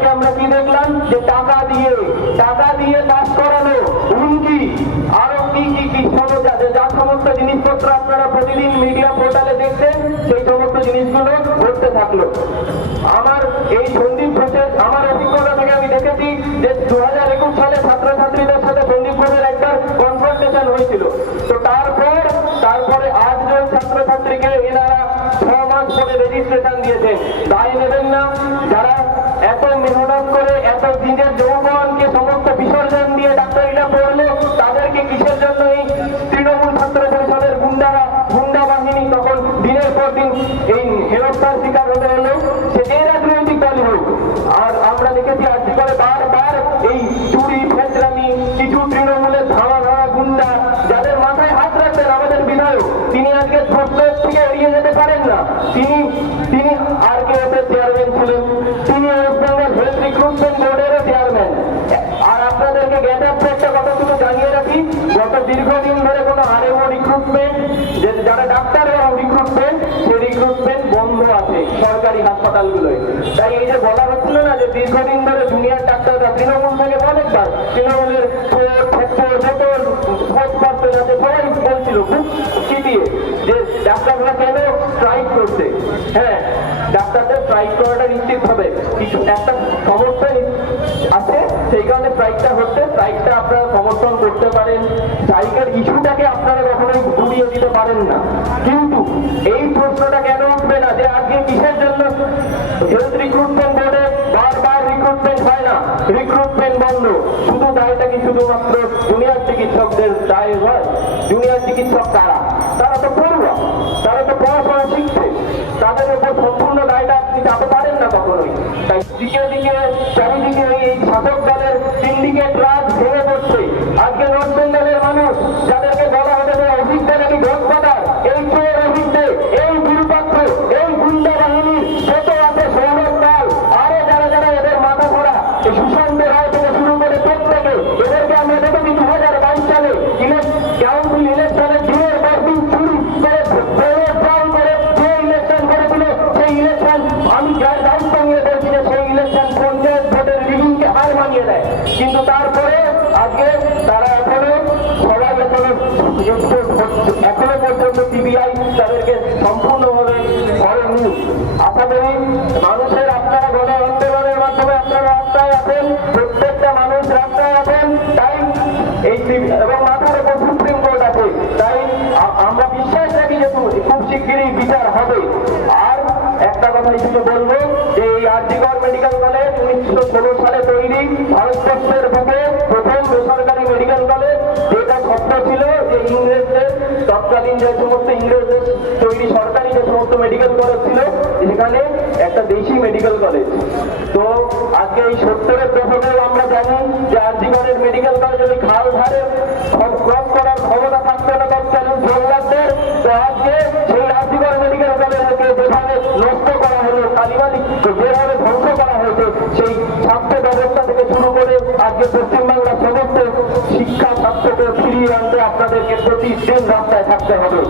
থেকে আমরা কি দেখলাম, যে টাকা দিয়ে পাস করানো, হুমকি, আরো কি কি কি যা সমস্ত জিনিসপত্র আপনারা প্রতিদিন মিডিয়া পোর্টালে দেখছেন, সেই সমস্ত জিনিসগুলো ঘটতে থাকলো। আমার এই সন্দীপ ঘোষের আমার অভিজ্ঞতা থেকে আমি দেখেছি যে 2021 সালে ছাত্রছাত্রীদের সাথে সন্দীপ ঘোষের একটা কনফ্রন্টেশন হয়েছিল। তো তারপরে আজ ওই ছাত্রছাত্রীকে এনারা 6 মাস পরে রেজিস্ট্রেশন দিয়েছেন। তাই নেবেন না, যারা এত মেহনত করে এত নিজের যৌবনকে সমস্ত বিসর্জন দিয়ে ডাক্তারিটা পড়লো, তাদেরকে কিসের জন্য এই তৃণমূল ছাত্র পরিষদের গুন্ডা বাহিনী তখন দিনের পর দিন এই হেনস্থার শিকার হতে হলো, সে যে রাজনৈতিক দলই হোক। আর আমরা দেখেছি আজকে করে বারবার এই চুরি ফেচরামি কিছু তৃণমূলের ধামা গুন্ডা, যাদের মাথায় হাত রাখতেন আমাদের বিধায়ক, তিনি আজকে প্রশ্নের থেকে এড়িয়ে যেতে পারেন না। তিনি RKF এর চেয়ারম্যান ছিলেন, তিনি ওয়েস্ট বেঙ্গল হেলথ রিক্রুটমেন্ট বোর্ডেরও চেয়ারম্যান। আর আপনাদেরকে জ্ঞাতার্থে একটা কথা শুধু জানিয়ে রাখি, গত দীর্ঘদিন ধরে কোনো RMO রিক্রুটমেন্ট, যারা ডাক্তাররা রিক্রুটমেন্ট, সেই রিক্রুটমেন্ট বন্ধ আছে সরকারি হাসপাতালগুলোয়। তাই এই যে বলা হচ্ছিল না যে দীর্ঘদিন ধরে দুনিয়ার ডাক্তাররা তৃণমূল থেকে অনেকবার তৃণমূলের সবাই বলছিল খুব চিঠিয়ে যে ডাক্তাররা কেন স্ট্রাইক করছে। হ্যাঁ, ডাক্তারদের স্ট্রাইক করাটা নিশ্চিত হবে, কিছু একটা সমস্যা আছে, সেই কারণে স্ট্রাইকটা হচ্ছে। স্ট্রাইকটা আপনারা সমর্থন করতে পারেন, স্ট্রাইকের ইস্যুটাকে আপনারা কখনোই ঘুরিয়ে দিতে পারেন না। কিন্তু এই প্রশ্নটা কেন উঠবে না যে আজকে কিসের জন্য হেলথ রিক্রুটমেন্ট বোর্ডে বারবার রিক্রুটমেন্ট হয় না, রিক্রুটমেন্ট বন্ধ? শুধু দায়টা কি শুধুমাত্র জুনিয়র চিকিৎসকদের দায় হয়? জুনিয়র চিকিৎসক তারা তো পড়ুয়া, তারা তো পড়াশোনা শিখছে, তাদের উপর সম্পূর্ণ দায়টা আপনি চাপতে পারেন না কখনোই। তাই চারিদিকে এই শাসক দলের সিন্ডিকেট রাজ ভেঙে পড়ছে। আজকে নর্থ বেঙ্গলের মানুষ যাদেরকে বলা হবে যে অভিজ্ঞতা নাকি গণপাতার, এই চোর অভিজ্ঞে, এই বিরূপাক্ষ, এই গুন্ডা বাহিনীর যত আছে সৌরভ কাল, আরো যারা এদের মাথা ধরা, এই সুশান্ত রায় থেকে শুরু করে প্রত্যেকে, এদেরকে আমরা দেখেছি 2022 সালে কাউন্সিল ইলেকশনের দিনের পর দিন চুরি করে যে ইলেকশন করেছিল, সেই ইলেকশন আমি যার দায়িত্ব নিয়ে বলছি যে সেই ইলেকশন পঞ্চায়েত ভোটের রিডিংকে হার মানিয়ে দেয়। কিন্তু তারপরে আজকে তারা এখনো পর্যন্ত সিবিআই তাদেরকে সম্পূর্ণভাবে করেনি। আশা করি মানুষের আপনারা গণ আন্দোলনের মাধ্যমে আপনারা রাস্তায় আছেন, প্রত্যেকটা মানুষ রাস্তায় আছেন, তাই এই এবং মাথার উপর সুপ্রিম কোর্ট আছে, তাই আমরা বিশ্বাস রাখি যে খুব শিগগিরই বিচার হবে। আর একটা কথা শুধু বলবো যে এই আরজিকর মেডিকেল কলেজ 1916 সালে তৈরি, ভারতবর্ষের বুকে প্রথম বেসরকারি মেডিকেল কলেজ, যেটা স্বপ্ন ছিল যে ইংরেজদের তৎকালীন যে সমস্ত ইংরেজদের তৈরি সরকারি যে সমস্ত মেডিকেল কলেজ ছিল, সেখানে একটা দেশি মেডিকেল কলেজ। তো আজকে এই 70-এর দশকেও আমরা জানি যে আরজিকরের মেডিকেল কলেজ ওই খাল ধারে ক্রস করার ক্ষমতা থাকতো না তৎকালীন জঙ্গলারদের। তো আজকে সেই আরজিকর মেডিকেল কলেজকে যেভাবে নষ্ট করা হলো, কালিমালিক যেভাবে ধ্বংস করা হয়েছে, সেই স্বাস্থ্য ব্যবস্থা থেকে শুরু করে আজকে পশ্চিমবাংলার সমস্ত শিক্ষা স্বাস্থ্যকে ফিরিয়ে আনতে আপনাদেরকে প্রতিদিন রাস্তায় থাকতে হবে।